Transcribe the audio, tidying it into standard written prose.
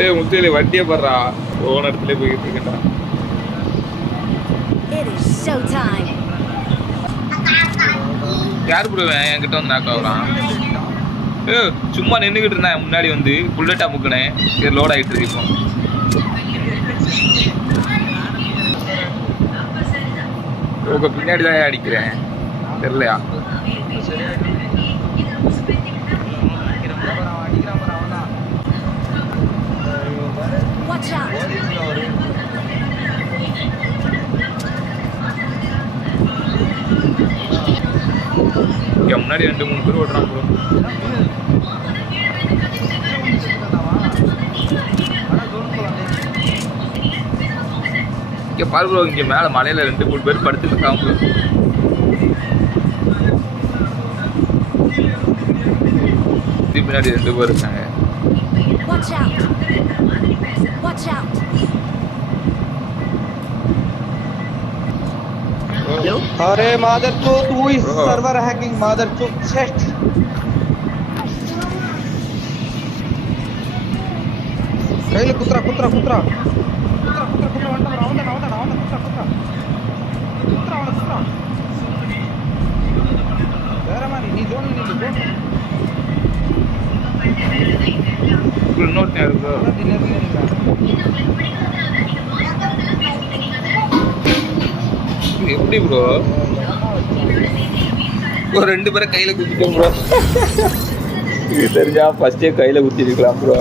ஏய் முத்தியில வண்டியை படுறா போன இடத்துல போயிட்டு இருக்கேன்டா. யார் போடுவேன் என்கிட்ட வந்து நாக்க வரான். ஏ சும்மா நின்றுக்கிட்டு இருந்தேன் முன்னாடி வந்து புல்லட்டா முக்கினேன். சரி லோட் ஆகிட்டு இருக்கு இப்போ. உங்க பின்னாடி தான் அடிக்கிறேன் தெரியலையா? முன்னாடி 2-3 பேர் ஓடுறான் ப்ரோ. இங்க பாரு ப்ரோ, இங்க மேல மலையில 2-3 பேர் படுத்துட்டு இருக்காங்க ப்ரோ. பின்னாடி 2 பேர் இருக்காங்க. अरे मादर चोद who is server hacking mother chod shit கையில குத்ரா குத்ரா குத்ரா குத்ரா குத்ரா குத்ரா வந்த குத்ரா குத்ரா குத்ரா குத்ரா வேற மாதிரி நீ ஜோன் இன்னொரு நேரம் ப்ரோ எப்படி ப்ரோ ஒரு 2 பேரை கையில குத்திட்டோம் ப்ரோ. இது தெரிஞ்சா ஃபர்ஸ்டே கையில குத்திருக்கலாம் ப்ரோ.